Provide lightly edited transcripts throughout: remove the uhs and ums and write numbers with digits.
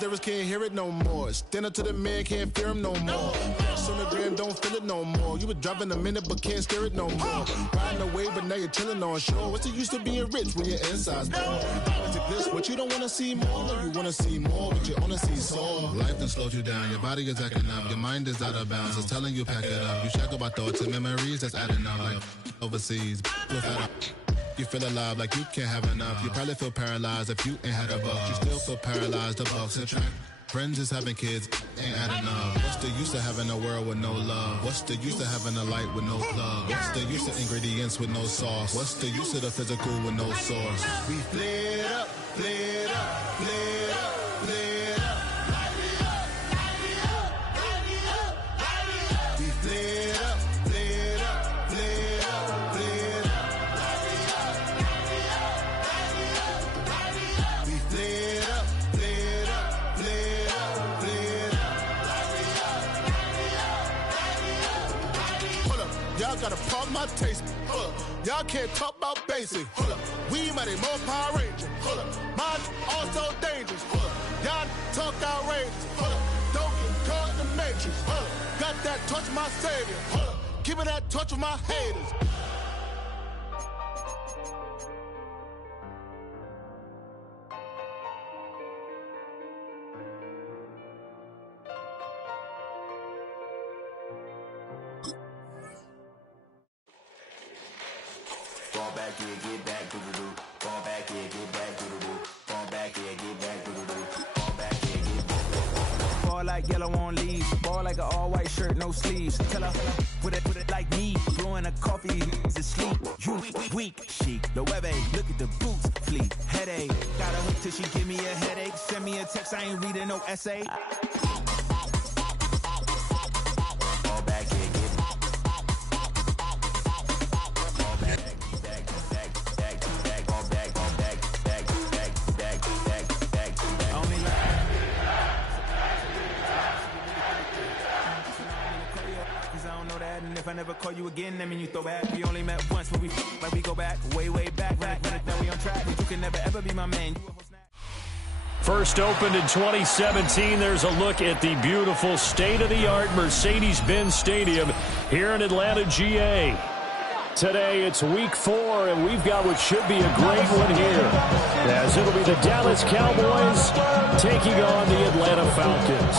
Lyrics can't hear it no more. Stand up to the man, can't fear him no more. Sonogram don't feel it no more. You were driving a minute but can't steer it no more. Riding away but now you're chilling on shore. What's the use of being rich when your inside's poor? Is it this what you don't want to see more? No, you want to see more but you only see sore. Life done slowed you down. Your body is acting up. Your mind is out of bounds. It's telling you pack it up. You shackle by thoughts and memories that's adding up. Like overseas. You feel alive like you can't have enough. You probably feel paralyzed if you ain't had a buck. You still feel paralyzed, the bucks and track. Friends is having kids, ain't adding up. What's the use of having a world with no love? What's the use of having a light with no plug? What's the use of ingredients with no sauce? What's the use of the physical with no source? We flared up, flared up, flared up, flared up. Light me up, light me up, light me up, light me up. We flared up, flared up, flared up, flared up. Light me up, light me up, light me up, light me up. We flared up, flared up, flared up, flared up. Light me up, light me up, light me up, light me up. Hold up, y'all got a problem, my taste. Hold up, y'all can't talk about basic. Hold up, we might more Power Ranger. Hold up, mine also dangerous. Hold up, y'all talk outrageous. Hold up, don't get caught in the matrix. Hold up, got that touch of my savior. Hold up, keeping that touch with my haters. Fall back here, get back, doo-doo-doo. Fall back here, get back, doo-doo-doo. Fall back here, get back, doo-doo-doo. Fall back here, get back. Ball like yellow on leaves. Ball like an all-white shirt, no sleeves. Tell her, put it like me. Blowing a coffee, he's asleep. You weak, chic. The web look at the boots, fleet. Headache. Got a hook till she give me a headache. Send me a text, I ain't reading no essay. Fall back here, get back. Fall back, back, back, back, back, back, fall back, fall back, back, back, back, back, back, back. Only cause I don't know that, and if I never call you again, that mean you throw back. We only met once, but we like we go back, way back. Now we on track, but you can never ever be my man. First opened in 2017. There's a look at the beautiful state-of-the-art Mercedes-Benz Stadium here in Atlanta, GA. Today it's week 4, and we've got what should be a great one here, as it'll be the Dallas Cowboys taking on the Atlanta Falcons.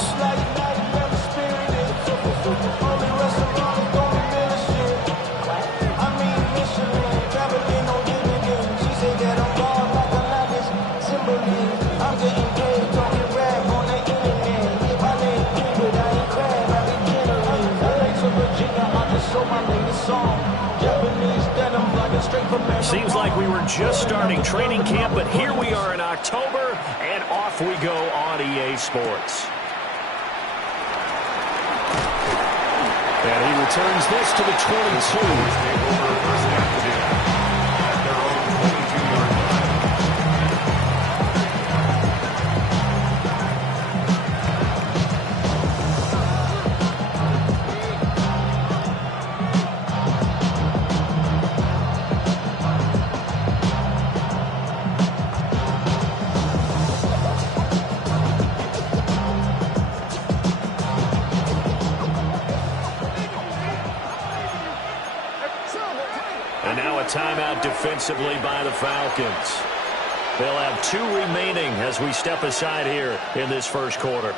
Seems like we were just starting training camp, but here we are in October, and off we go on EA Sports. And he returns this to the 22. And now a timeout defensively by the Falcons. They'll have 2 remaining as we step aside here in this first quarter.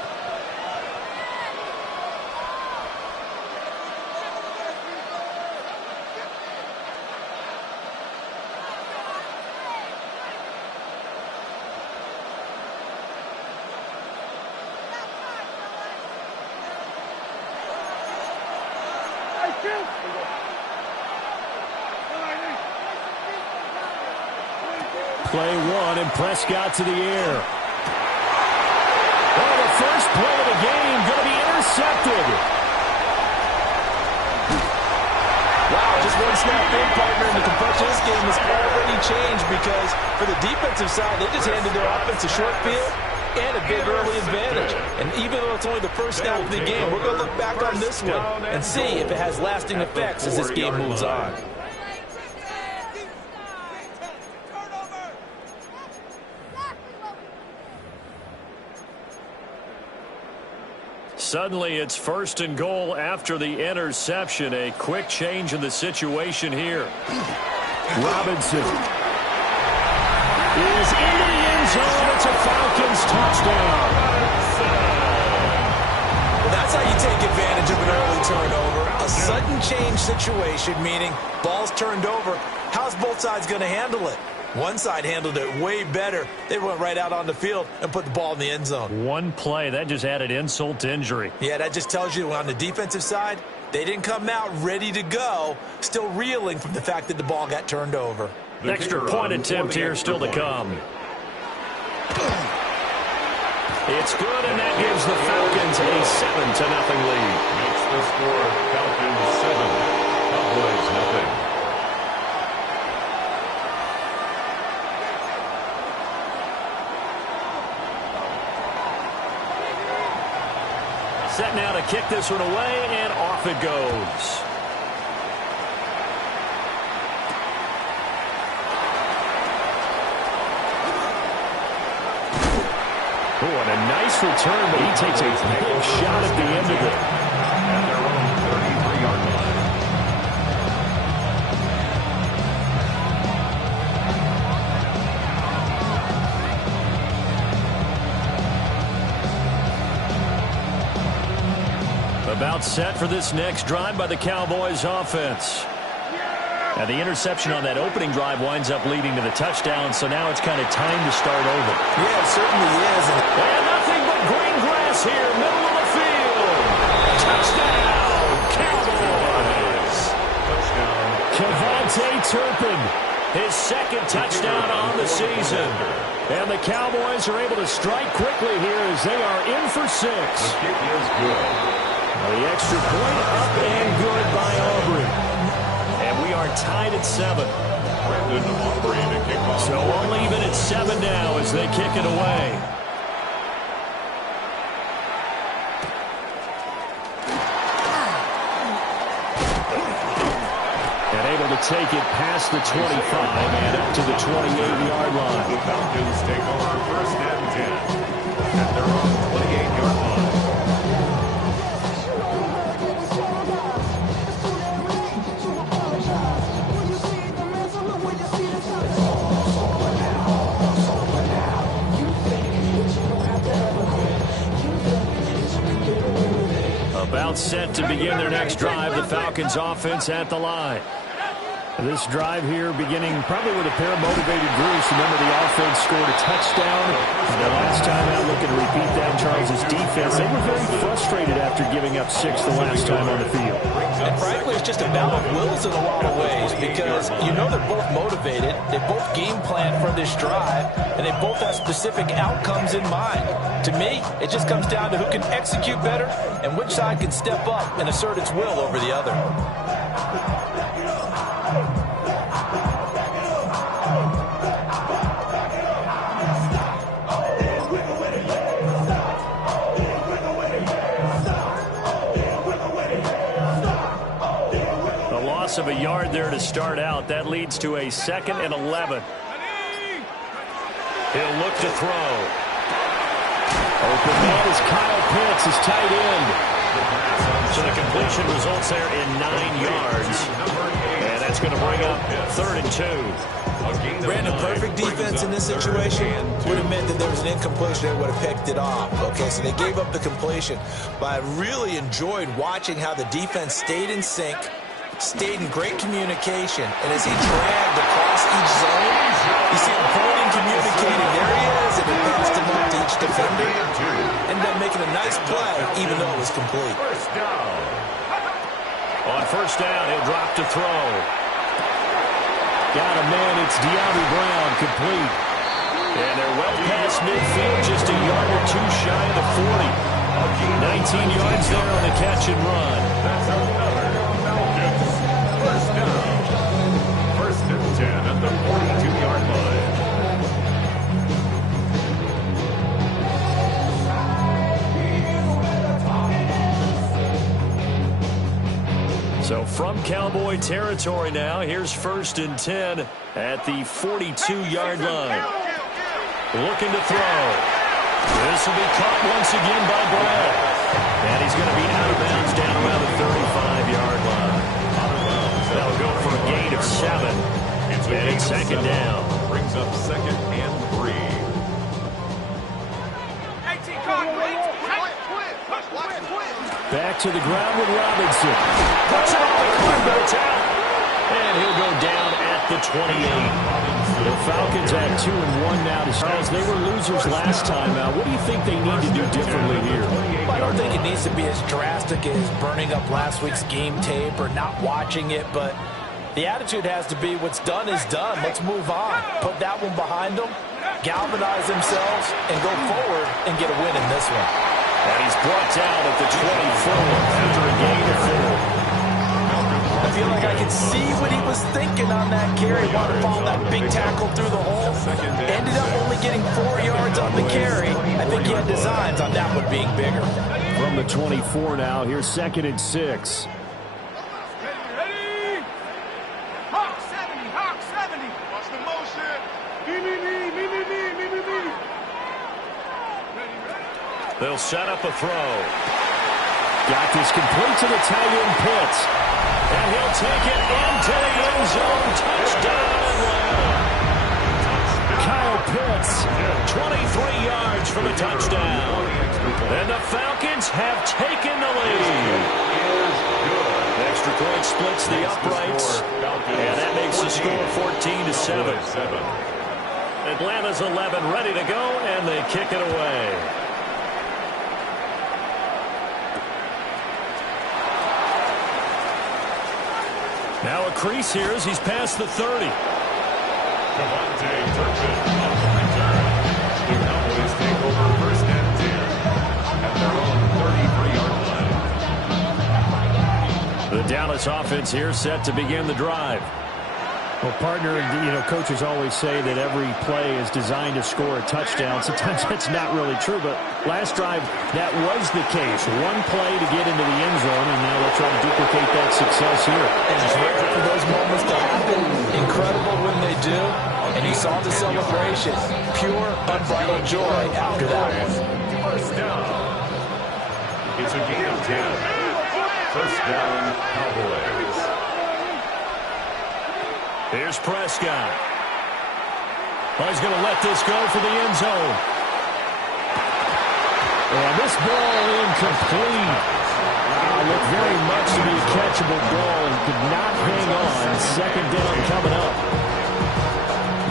Play 1, and Prescott to the air. Oh, the first play of the game going to be intercepted. Wow, just one snap in, partner, and the complexion of this game has already changed because for the defensive side, they just handed their offense a short field and a big early advantage. And even though it's only the first snap of the game, we're going to look back on this one and see if it has lasting effects as this game moves on. Suddenly it's 1st and goal after the interception. A quick change in the situation here. Robinson is into the end zone. It's a Falcons touchdown. Well, that's how you take advantage of an early turnover. A sudden change situation, meaning ball's turned over. How's both sides going to handle it? One side handled it way better. They went right out on the field and put the ball in the end zone. One play, that just added insult to injury. Yeah, that just tells you on the defensive side, they didn't come out ready to go, still reeling from the fact that the ball got turned over. Extra point attempt here still to come. It's good, and that gives the Falcons a 7-0 lead. Makes the score Falcons 7, Cowboys 0. Set now to kick this one away, and off it goes. Oh, and a nice return, but he takes a big shot at the end of it. At their own 33-yard line. About set for this next drive by the Cowboys offense. And the interception on that opening drive winds up leading to the touchdown, so now it's kind of time to start over. Yeah, it certainly is. And nothing but green grass here, middle of the field. Touchdown, Cowboys. Touchdown. Kevontae Turpin, his second touchdown on the season. And the Cowboys are able to strike quickly here as they are in for 6. The kick is good. The extra point up and good by Aubrey. And we are tied at 7. Brendan Aubrey to kick off. So we'll leave it at 7 now as they kick it away. And able to take it past the 25 and up to the 28-yard line. The Falcons take over 1st and 10 at their own 28-yard line. About set to begin their next drive, the Falcons offense at the line. This drive here beginning probably with a pair of motivated groups. Remember, the offense scored a touchdown. And the last time out, looking to repeat that, Charles' defense, they were very frustrated after giving up 6 the last time on the field. And frankly, it's just a battle of wills in a lot of ways because you know they're both motivated, they both game plan for this drive, and they both have specific outcomes in mind. To me, it just comes down to who can execute better and which side can step up and assert its will over the other. Of a yard there to start out. That leads to a 2nd and 11. He'll look to throw. Open man is Kyle Pitts, his tight end. So the completion results there in 9 yards. And that's going to bring up 3rd and 2. Brandon, perfect defense in this situation would have meant that there was an incompletion. They would have picked it off. Okay, so they gave up the completion. But I really enjoyed watching how the defense stayed in sync, stayed in great communication, and as he dragged across each zone, you see him pointing, communicating. There he is, and he passed him up to each defender. Ended up making a nice play, even though it was complete. On 1st down, he'll drop to throw. Got a man, it's DeAndre Brown, complete. And they're well past midfield, just a yard or 2 shy of the 40. 19 yards there on the catch and run. That's another Falcons 1st down. 1st and 10 at the 42-yard line. So from Cowboy territory now, here's 1st and 10 at the 42-yard line. Looking to throw. This will be caught once again by Brown. And he's going to be out of bounds down around the 35-yard line. That'll go for a gain of 7. And it's second down. Brings up second and 3. Back to the ground with Robinson. Puts it on the corner, but it's out. And he'll go down at the 28. The Falcons at 2-1 now. Charles, they were losers last time out. What do you think they need to do differently here? I don't think it needs to be as drastic as burning up last week's game tape or not watching it, but the attitude has to be what's done is done. Let's move on. Put that one behind them, galvanize themselves, and go forward and get a win in this one. And he's brought down at the 24 after a gain of 4. I feel like I could see what he was thinking on that carry. Wanted to follow that big tackle through the hole. Ended up only getting 4 yards on the carry. I think he had designs on that one being bigger. From the 24 now, here's second and 6. Ready? Hawk 70, Hawk 70. Watch the motion. Me. They'll set up a throw. Got this complete to the tight end Pitts. And he'll take it into the end zone. Touchdown, Atlanta. Kyle Pitts, 23 yards for the touchdown. And the Falcons have taken the lead. Extra point splits the uprights. And that makes the score 14-7. Atlanta's 11 ready to go, and they kick it away. Now a crease here as he's past the 30. Devontae Turpin on the return. The Cowboys take over first and 10 at their own 33-yard line. The Dallas offense here set to begin the drive. Well, partner, coaches always say that every play is designed to score a touchdown. Sometimes that's not really true, but last drive, that was the case. One play to get into the end zone, and now they'll try to duplicate that success here. And it's rare for those moments to happen. Incredible when they do. And you saw the celebration. Pure, unbridled joy after that one. First down. It's a gain of 10. First down, Cowboys. Here's Prescott. Well, he's going to let this go for the end zone. And this ball incomplete. Looked very much to be a catchable ball and could not hang on. Second down coming up.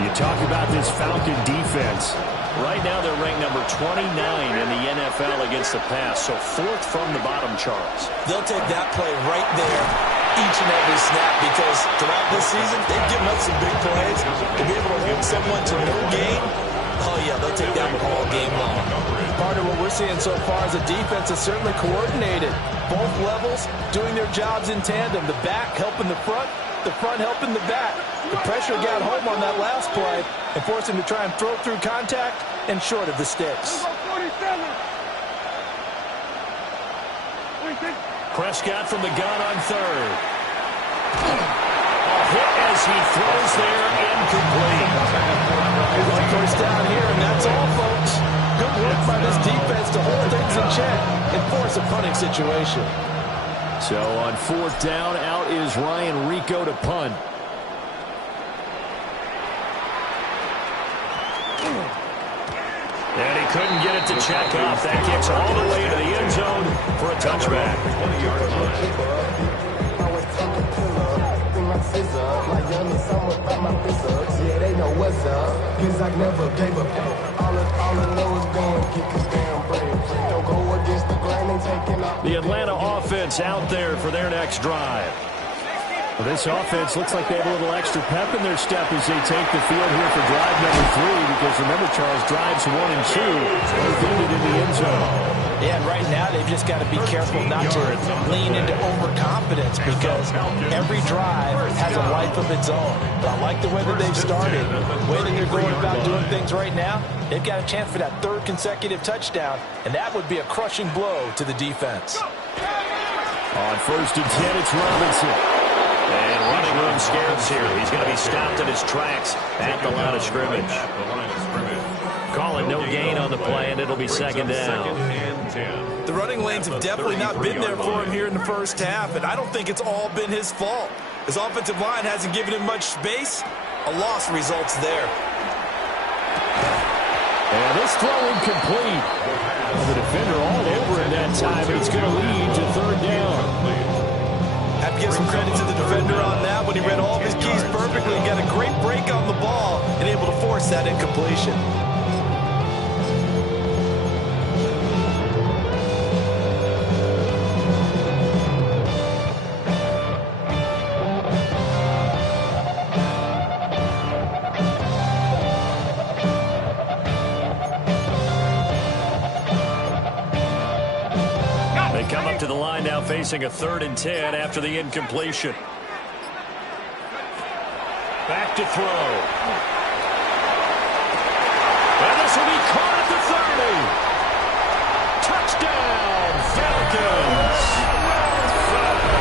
You talk about this Falcon defense. Right now they're ranked number 29 in the NFL against the pass. So 4th from the bottom, Charles. They'll take that play right there each and every snap because throughout this season, they've given up some big plays. To be able to hold someone to no gain, oh yeah, they'll take that one all game long. Part of what we're seeing so far is the defense is certainly coordinated. Both levels doing their jobs in tandem. The back helping the front helping the back. The pressure got home on that last play and forced him to try and throw through contact and short of the sticks. Prescott from the gun on 3rd. A hit as he throws there, incomplete. One first down here, and that's all, folks. Good work by this defense to hold things in check and force a punting situation. So on 4th down, out is Ryan Rico to punt. And he couldn't get it to check up. That kicks all the way to the end zone for a touchback. 20-yard line. The Atlanta offense out there for their next drive. Well, this offense looks like they have a little extra pep in their step as they take the field here for drive number 3, because remember, Charles, drives 1 and 2 both ended in the end zone. Yeah, and right now they've just got to be careful not to lean into overconfidence because every drive has a life of its own. But I like the way that they've started, the way that they're going about doing things right now. They've got a chance for that 3rd consecutive touchdown, and that would be a crushing blow to the defense. On 1st and 10, it's Robinson. And running room scarce here. He's going to be stopped in his tracks at the line of scrimmage. Calling no gain on the play, and it'll be second down. The running lanes have definitely not been there for him here in the first half, and I don't think it's all been his fault. His offensive line hasn't given him much space. A loss results there. And this throw incomplete. The defender all over it that time, and it's going to lead to third down. Have to give some credit to the defender on that when he read all of his keys perfectly and got a great break on the ball and able to force that incompletion. To the line now, facing a 3rd and 10 after the incompletion. Back to throw. And this will be caught at the 30. Touchdown, Falcons.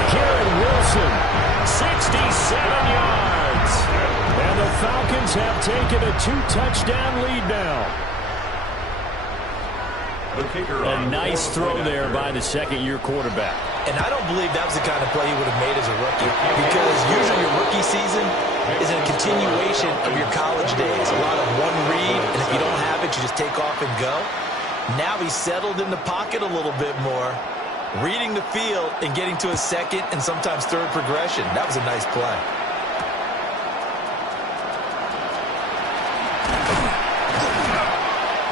Garrett Wilson, 67 yards. And the Falcons have taken a 2-touchdown lead now. A nice throw there by the second-year quarterback. And I don't believe that was the kind of play he would have made as a rookie, because usually your rookie season is a continuation of your college days. A lot of one read, and if you don't have it, you just take off and go. Now he's settled in the pocket a little bit more, reading the field and getting to a second and sometimes third progression. That was a nice play.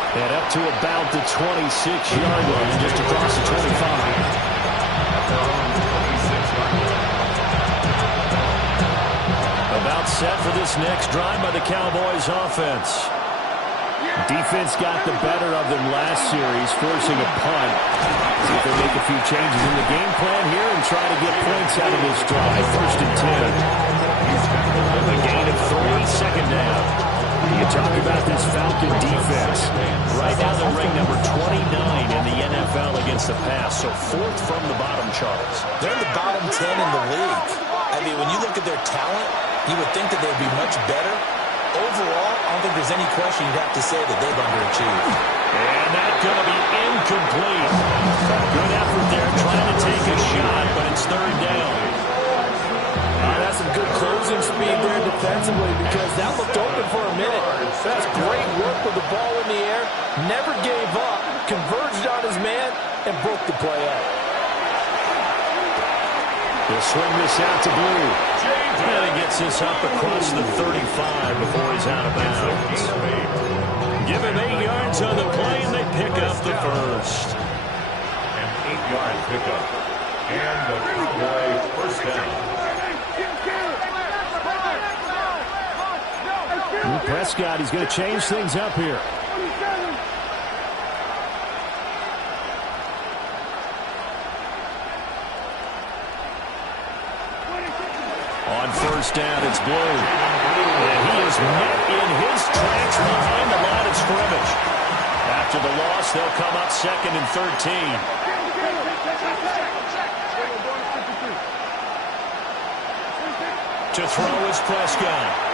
And up to about the 26-yard line, just across the 25. About set for this next drive by the Cowboys offense. Defense got the better of them last series, forcing a punt. See if they make a few changes in the game plan here and try to get points out of this drive. 1st and 10. A gain of 3, second down. You talk about this Falcon defense. Right now they're ranked number 29 in the NFL against the pass, so 4th from the bottom, Charles. They're in the bottom 10 in the league. I mean, when you look at their talent, you would think that they'd be much better. Overall, I don't think there's any question you'd have to say that they've underachieved. And that's going to be incomplete. Good effort there, trying to take a shot, but it's 3rd down. That's some good closing speed there defensively, because that looked open for a minute. That's great work with the ball in the air. Never gave up, converged on his man, and broke the play up. He'll swing this out to Blue. And he gets this up across the 35 before he's out of bounds. Give him 8 yards on the play, and they pick up the first. An 8-yard pickup. And the Cowboys first down. Prescott, he's going to change things up here. On 1st down, it's Blue. And he is met in his tracks behind the line of scrimmage. After the loss, they'll come up 2nd and 13. To throw is Prescott.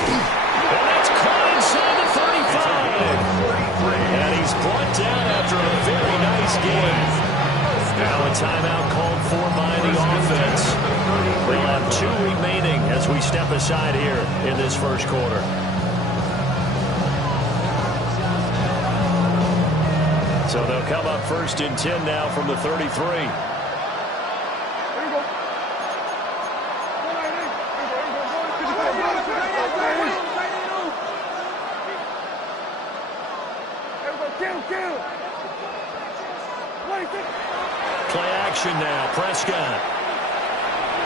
And that's caught inside the 35. And he's brought down after a very nice game. Now a timeout called for by the offense. We'll have 2 remaining as we step aside here in this first quarter. So they'll come up 1st and 10 now from the 33. Play action now, Prescott.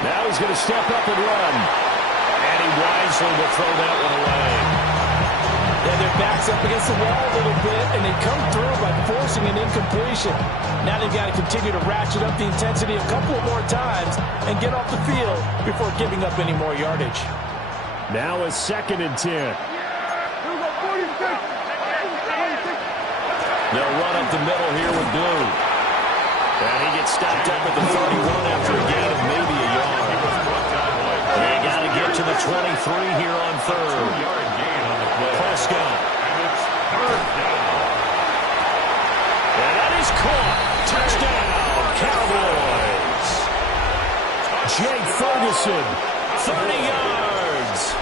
Now he's going to step up and run. And he wisely will throw that one away. Yeah, their back's up against the wall a little bit, and they come through by forcing an incompletion. Now they've got to continue to ratchet up the intensity a couple more times and get off the field before giving up any more yardage. Now a 2nd and 10. They'll run up the middle here with Blue. And he gets stopped up at the 31 after a gain of maybe a yard. They got to get to the 23 here on 3rd. Prescott. And it's third down. And that is caught. Touchdown, Cowboys. Jake Ferguson, 30 yards.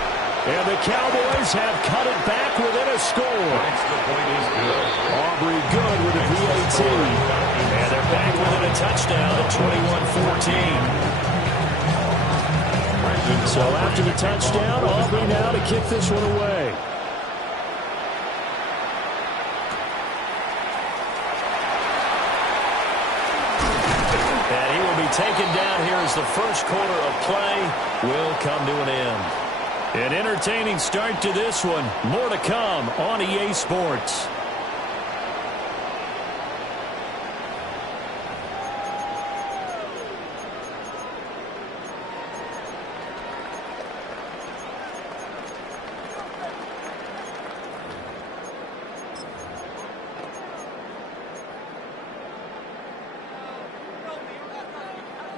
And the Cowboys have cut it back within a score. The point is good. Aubrey good with a PAT. And they're back within a touchdown at 21-14. So after the touchdown, Aubrey now to kick this one away. And he will be taken down here as the first quarter of play will come to an end. An entertaining start to this one. More to come on EA Sports.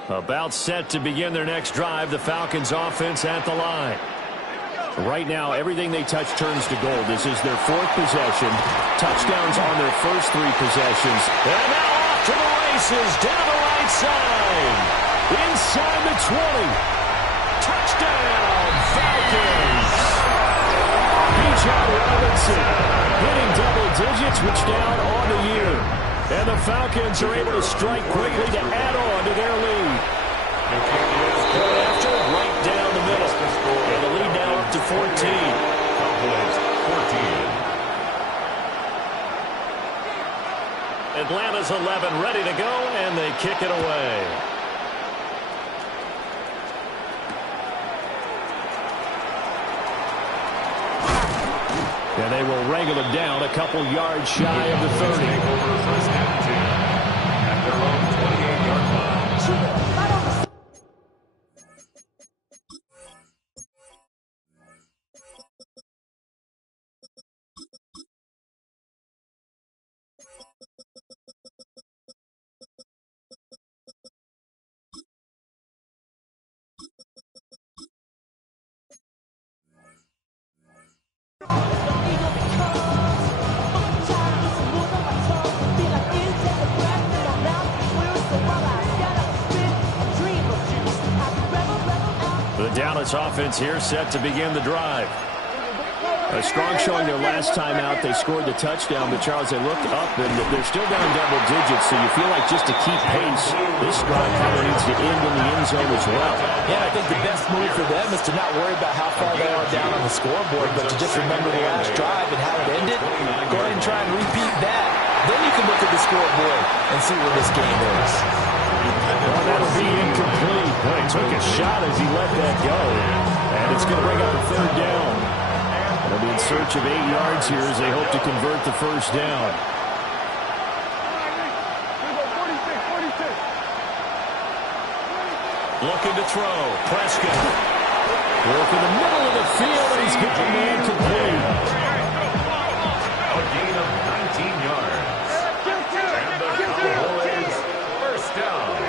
About set to begin their next drive, the Falcons offense at the line. Right now, everything they touch turns to gold. This is their fourth possession. Touchdowns on their first three possessions. And now off to the races, down the right side. Inside the 20. Touchdown, Falcons. Bijan Robinson hitting double digits, which down on the year. And the Falcons are able to strike quickly to add on to their lead. Going after it right down the middle. And the lead now up to 14. Cowboys 14. Atlanta's 11 ready to go, and they kick it away. And they will wrangle it down a couple yards shy of the 30. Take over first and 10 at their own 28-yard line. The Dallas offense here set to begin the drive. A strong showing their last time out. They scored the touchdown, but Charles, they looked up, and they're still down double digits, so you feel like just to keep pace, this drive probably needs to end in the end zone as well. Yeah, I think the best move for them is to not worry about how far they are down on the scoreboard, but to just remember the last drive and how it ended. Go ahead and try and repeat that. Then you can look at the scoreboard and see where this game is. Well, that'll be incomplete. Well, he took a shot as he let that go, and it's going to bring up a third down. They'll be in search of 8 yards here as they hope to convert the first down. Looking to throw. Prescott. Work in the middle of the field, and he's got a man complete. A gain of 19 yards. And the Cowboys first down.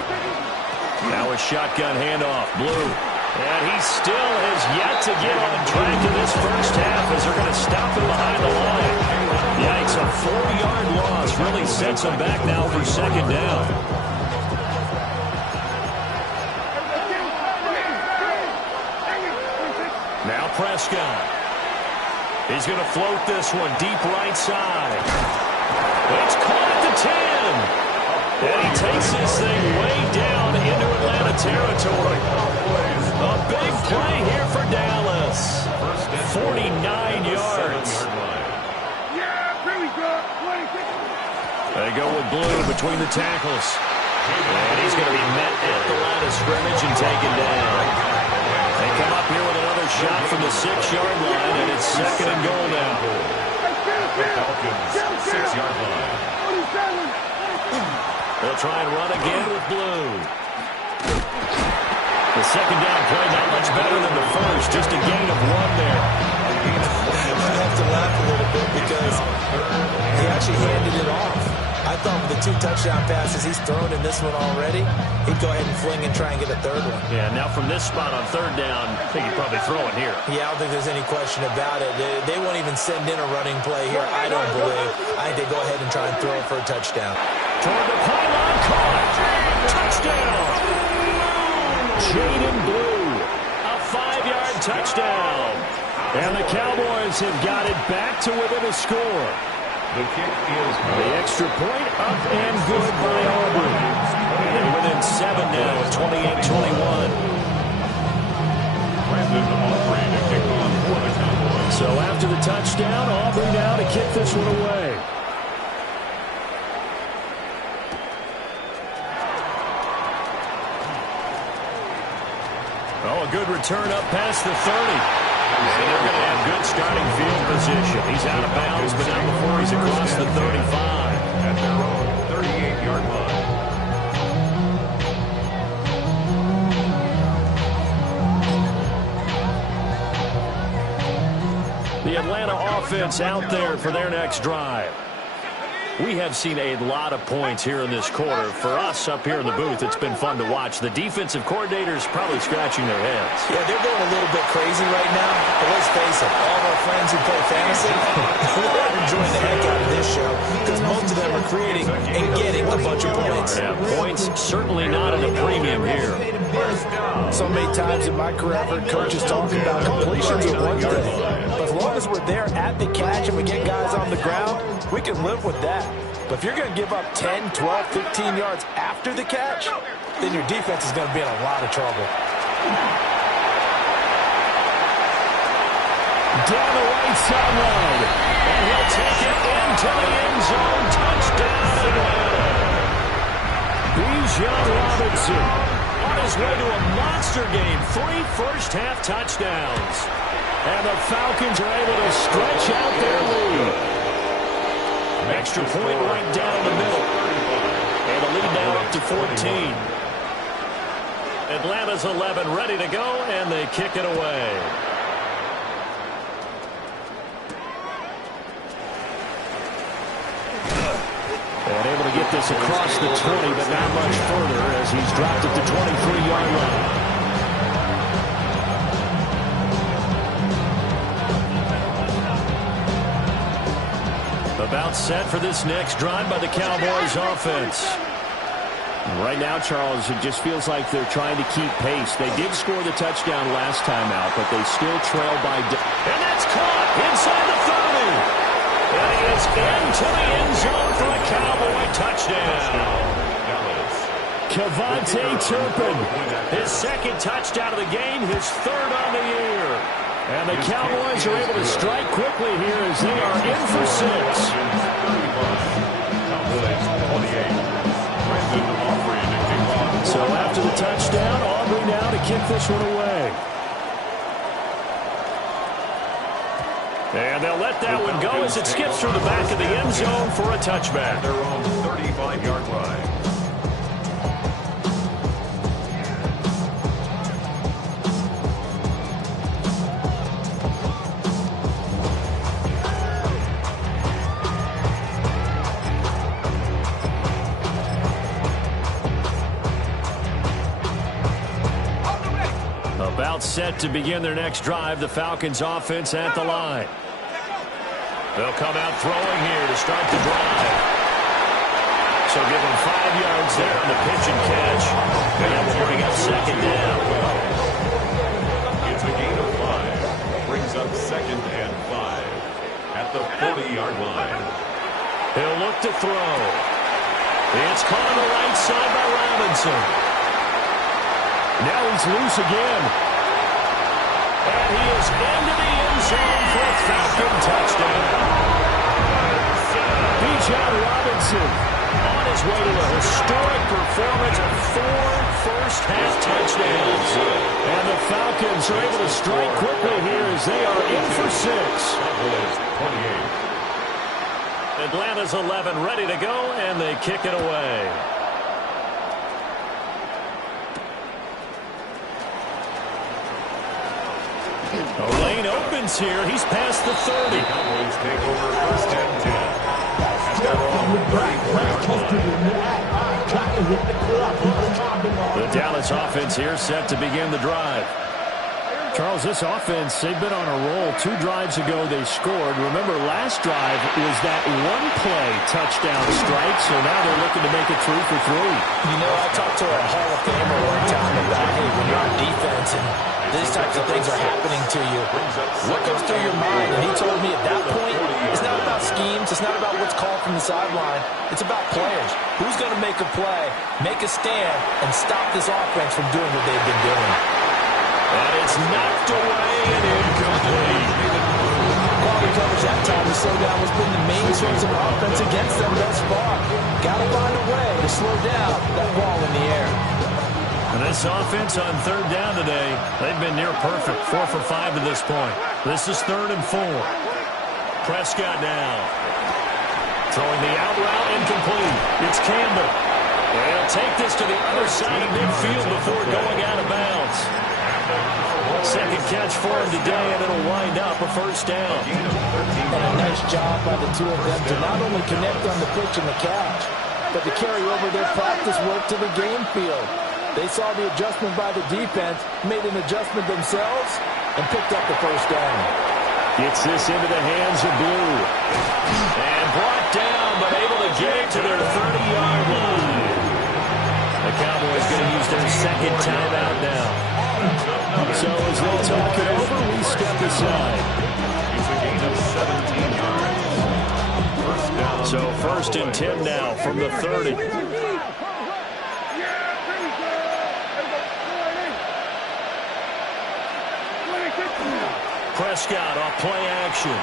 Now a shotgun handoff. Blue. And he still has yet to get on track in this first half as they're going to stop him behind the line. Yikes, a 4-yard loss really sets him back now for second down. Now Prescott. He's going to float this one deep right side. It's caught at the 10. And he takes this thing way down into Atlanta territory. A big play here for Dallas. 49 yards. They go with Blue between the tackles. And he's going to be met at the line of scrimmage and taken down. They come up here with another shot from the 6-yard line, and it's second and goal now. The Falcons 6-yard line. They'll try and run again with Blue. The second down play not much better than the first, just a gain of 1 there. I have to laugh a little bit because he actually handed it off. I I thought with the 2 touchdown passes he's thrown in this one already, he'd go ahead and fling and try and get a third one. Yeah, now from this spot on third down, I think he'd probably throw it here. Yeah, I don't think there's any question about it. They won't even send in a running play here, I don't believe. I think they go ahead and try and throw it for a touchdown. Toward the pylon, caught. Touchdown. Jaden Blue, a 5-yard touchdown. And the Cowboys have got it back to within a score. The kick is good. The extra point up and good by Auburn. They're within 7 now at 28-21. Brandon Aubrey to kick off for the Cowboys. So after the touchdown, Aubrey now to kick this one away. Oh, a good return up past the 30. And they're going to have good starting field position. He's out of bounds, but not before he's across the 35. At their own 38-yard line. The Atlanta offense out there for their next drive. We have seen a lot of points here in this quarter. For us up here in the booth, it's been fun to watch. The defensive coordinators probably scratching their heads. Yeah, they're going a little bit crazy right now. But let's face it, all of our friends who play fantasy, they're enjoying the heck out of this show because most of them are creating and getting a bunch of points. Yeah, points certainly not at a premium here. So many times in my career, I've heard coaches talking about completions are one thing. But as long as we're there at the catch and we get guys on the ground, we can live with that. But if you're going to give up 10, 12, 15 yards after the catch, then your defense is going to be in a lot of trouble. Down the right sideline. And he'll take it into the end zone. Touchdown, Atlanta. Bijan Robinson on his way to a monster game. 3 first-half touchdowns. And the Falcons are able to stretch out their lead. Extra point right down the middle. And the lead now up to 14. Atlanta's 11 ready to go, and they kick it away. And able to get this across the 20, but not much further as he's dropped at the 23-yard line. About set for this next drive by the Cowboys offense. Right now, Charles, it just feels like they're trying to keep pace. They did score the touchdown last time out, but they still trail by... And that's caught inside the 30. And he is into the end zone for a Cowboy touchdown. Kevontae Turpin, his second touchdown of the game, his third on the year. And the Cowboys are able to strike quickly here as they are in for 6. So after the touchdown, Aubrey now to kick this one away. And they'll let that one go as it skips through the back of the end zone for a touchback. Their own 35-yard line. About set to begin their next drive, the Falcons offense at the line. They'll come out throwing here to start the drive. So give them 5 yards there on the pitch and catch. And that will bring up second down. It's a gain of 5. Brings up 2nd and 5 at the 40-yard line. He'll look to throw. It's caught on the right side by Robinson. Now he's loose again. And he is into the end zone for a Falcon touchdown. Bijan Robinson on his way to a historic performance of 4 first-half touchdowns. And the Falcons are able to strike quickly here as they are in for 6. Atlanta's 11 ready to go, and they kick it away. A lane opens here. He's past the 30. Cowboys take over 1st and 10. At their own 33-yard The Dallas offense here set to begin the drive. Charles, this offense, they've been on a roll. 2 drives ago, they scored. Remember, last drive was that one-play touchdown strike, so now they're looking to make it 3 for 3. You know, I talked to a Hall of Famer one time about, hey, when you're on defense and these types of things are happening to you, what goes through your mind? And he told me at that point, it's not about schemes, it's not about what's called from the sideline, it's about players. Who's going to make a play, make a stand, and stop this offense from doing what they've been doing? And it's knocked away and incomplete. Quality coverage that time. The slowdown has been the main source of offense against them thus far. Got to find a way to slow down that ball in the air. And this offense on 3rd down today, they've been near perfect. 4 for 5 to this point. This is 3rd and 4. Prescott now. Throwing the out route, incomplete. It's Campbell. They'll take this to the other side of midfield before going out of bounds. Second catch for him today, and it'll wind up a 1st down. And a nice job by the 2 of them to not only connect on the pitch and the catch, but to carry over their practice work to the game field. They saw the adjustment by the defense, made an adjustment themselves, and picked up the 1st down. Gets this into the hands of Blue. And brought down, but able to get it to their 30-yard line. The Cowboys going to use their 2nd timeout now. So as they talk it over, we step aside. It's a gain of 17 yards. So 1st and 10 now from the 30. Prescott off play action.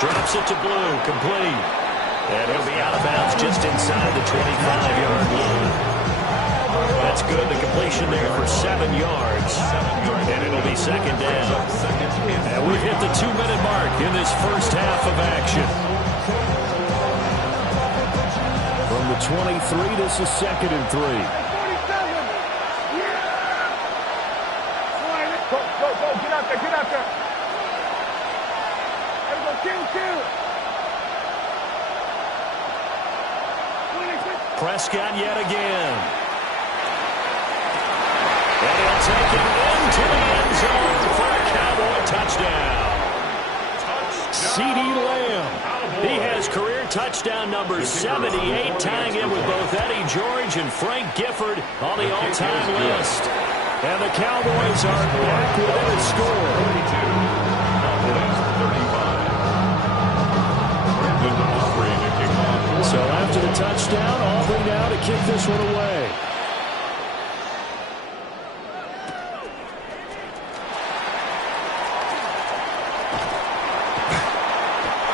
Drops it to Blue, complete. And he'll be out of bounds just inside the 25-yard line. That's good. The completion there for 7 yards. And it'll be 2nd down. And we've hit the 2-minute mark in this first half of action. From the 23, this is 2nd and 3. Go, get out there. Let's go, kill. Prescott yet again. And he'll take it into the end zone for a Cowboy touchdown. C.D. Lamb. He has career touchdown number 78, tying it with both Eddie George and Frank Gifford on the all-time list. And the Cowboys are back within a score. So after the touchdown, Aubrey now to kick this one away.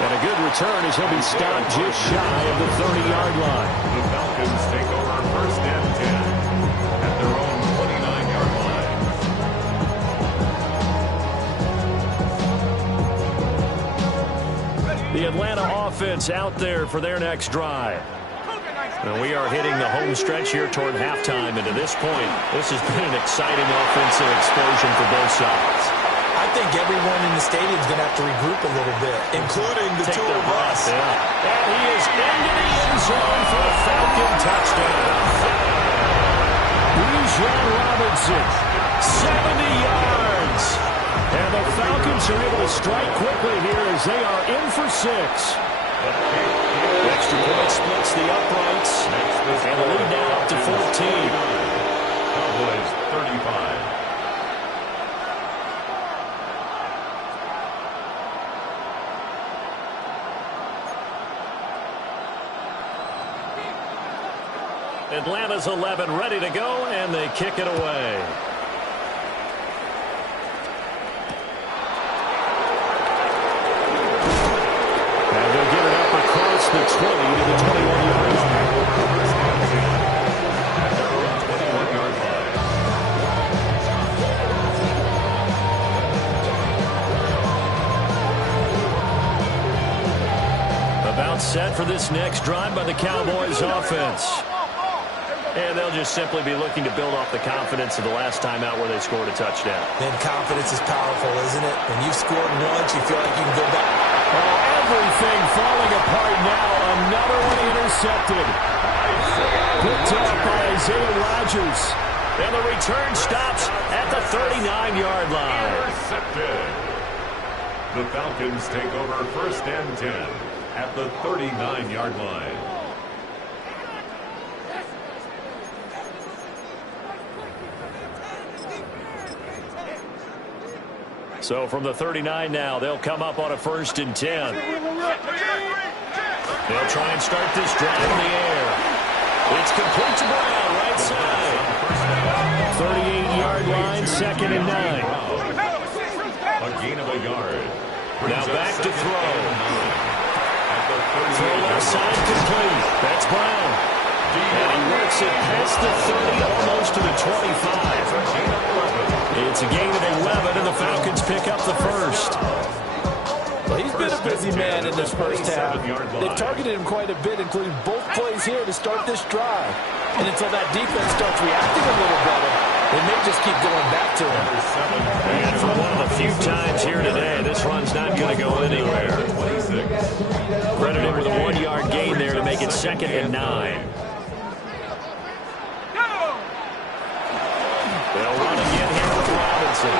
And a good return as he'll be stopped just shy of the 30-yard line. The Falcons take over 1st and 10 at their own 29-yard line. The Atlanta offense out there for their next drive. And we are hitting the home stretch here toward halftime. And to this point, this has been an exciting offensive explosion for both sides. I think everyone in the stadium is going to have to regroup a little bit, including the 2 of us. Yeah. And he is into the end zone for a Falcon touchdown. Bijan Robinson, 70 yards. And the Falcons are able to strike quickly here as they are in for 6. Extra point splits the uprights. And the lead now up to 14. Cowboys 35. Atlanta's 11 ready to go, and they kick it away. And they'll get it up across the 20 to the 21-yard line. About set for this next drive by the Cowboys offense. And they'll just simply be looking to build off the confidence of the last time out where they scored a touchdown. And confidence is powerful, isn't it? When you've scored once, you feel like you can go back. Oh, everything falling apart now. Another one intercepted. Picked up by Isaiah Rodgers. And the return stops at the 39-yard line. Intercepted. The Falcons take over 1st and 10 at the 39-yard line. So from the 39 now, they'll come up on a 1st and 10. They'll try and start this drive in the air. It's complete to Brown, right side. 38-yard line, 2nd and 9. A gain of a yard. Now back to throw. Throw left side complete. That's Brown. And he works it past the 30, almost to the 25. It's a gain of 11, and the Falcons pick up the first. Well, he's been a busy man in this first half. They've targeted him quite a bit, including both plays here to start this drive. And until that defense starts reacting a little better, they may just keep going back to him. And for one of the few times here today, this run's not going to go anywhere. Credited with a 1-yard gain there to make it 2nd and 9. They'll run again here with Robinson.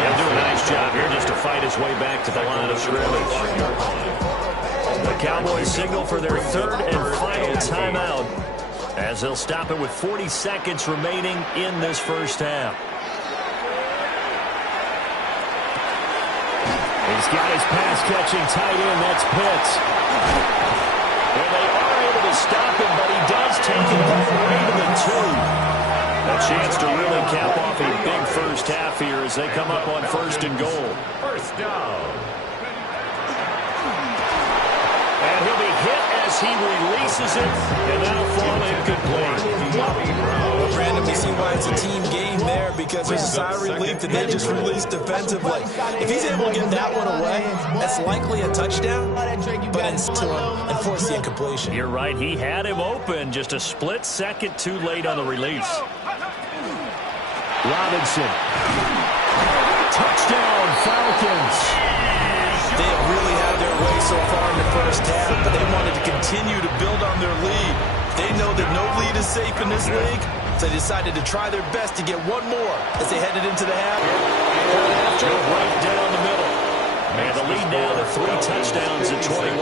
He'll do a nice job here just to fight his way back to the line of scrimmage. The Cowboys signal for their 3rd and final timeout as they'll stop it with 40 seconds remaining in this first half. He's got his pass-catching tight end. That's Pitts. And they are able to stop him, but he does take it all the way to the 2. A chance to really cap off a big first half here as they come up on 1st and goal. First down. And he'll be hit as he releases it, and that'll fall incomplete. Well, Brandon, we see why it's a team game there, because there's a sigh of relief that they just released defensively. If he's able to get that one away, that's likely a touchdown, but to him and force the incompletion. You're right. He had him open, just a split second too late on the release. Robinson. Touchdown, Falcons. They have really had their way so far in the first half, but they wanted to continue to build on their lead. They know that no lead is safe in this league, so they decided to try their best to get one more as they headed into the half. Right down the middle. And the lead now to 3 touchdowns at 21.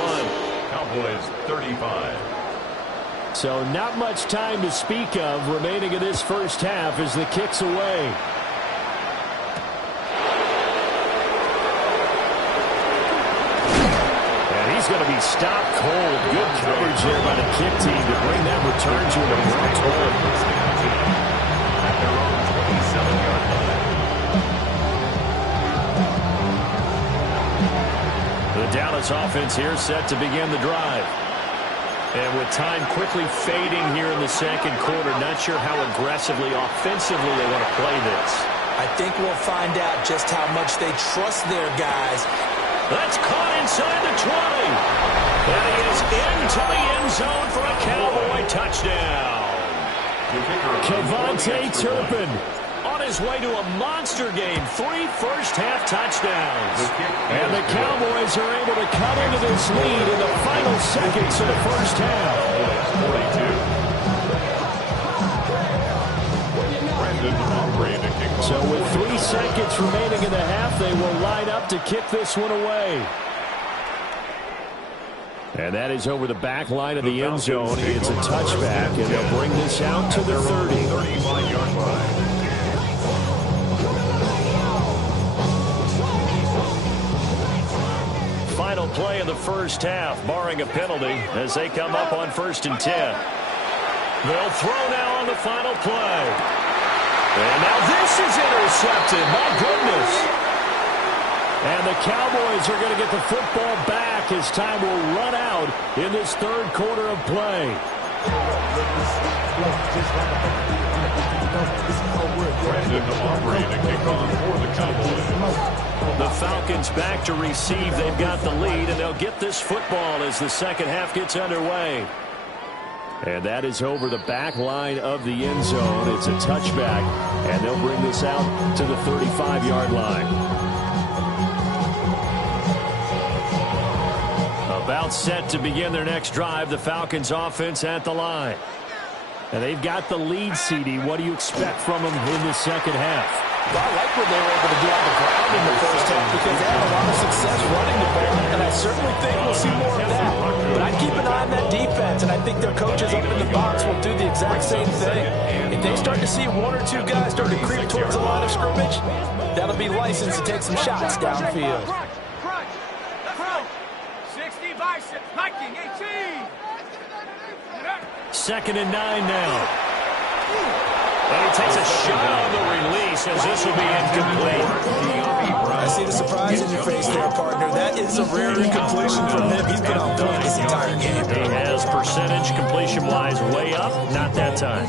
Cowboys 35. So not much time to speak of remaining in this first half as the kick's away. And he's going to be stopped cold. Good coverage there by the kick team to bring that return to an abrupt hold. At their own 27-yard line. The Dallas offense here set to begin the drive. And with time quickly fading here in the second quarter, not sure how aggressively, offensively they want to play this. I think we'll find out just how much they trust their guys. That's caught inside the 20. And he is into the end zone for a Cowboy touchdown. Kevontae Turpin on his way to a monster game. 3 first-half touchdowns. And the Cowboys are able to cut into this lead in the final seconds of the first half. So with 3 seconds remaining in the half, they will line up to kick this one away. And that is over the back line of the end zone. It's a touchback, and they'll bring this out to the 30. 35-yard line. Final play of the first half, barring a penalty, as they come up on 1st and 10. They'll throw now on the final play. And now this is intercepted. My goodness. And the Cowboys are going to get the football back as time will run out in this third quarter of play. The Falcons back to receive. They've got the lead, and they'll get this football as the second half gets underway. And that is over the back line of the end zone. It's a touchback, and they'll bring this out to the 35-yard line. About Timeout set to begin their next drive. The Falcons offense at the line. And they've got the lead, CD. What do you expect from them in the second half? Well, I like what they were able to do on the ground in the first half because they had a lot of success running the ball, and I certainly think we'll see more of that. But I'd keep an eye on that defense, and I think their coaches up in the box will do the exact same thing. If they start to see one or two guys start to creep towards the line of scrimmage, that'll be licensed to take some shots downfield. 60 biceps, hiking, 18. Second and 9 now. And he takes a shot on the release as this will be incomplete. I see the surprise in your face there, partner. That is a rare incompletion from him. He's been on point this entire game. He has percentage completion-wise way up. Not that time.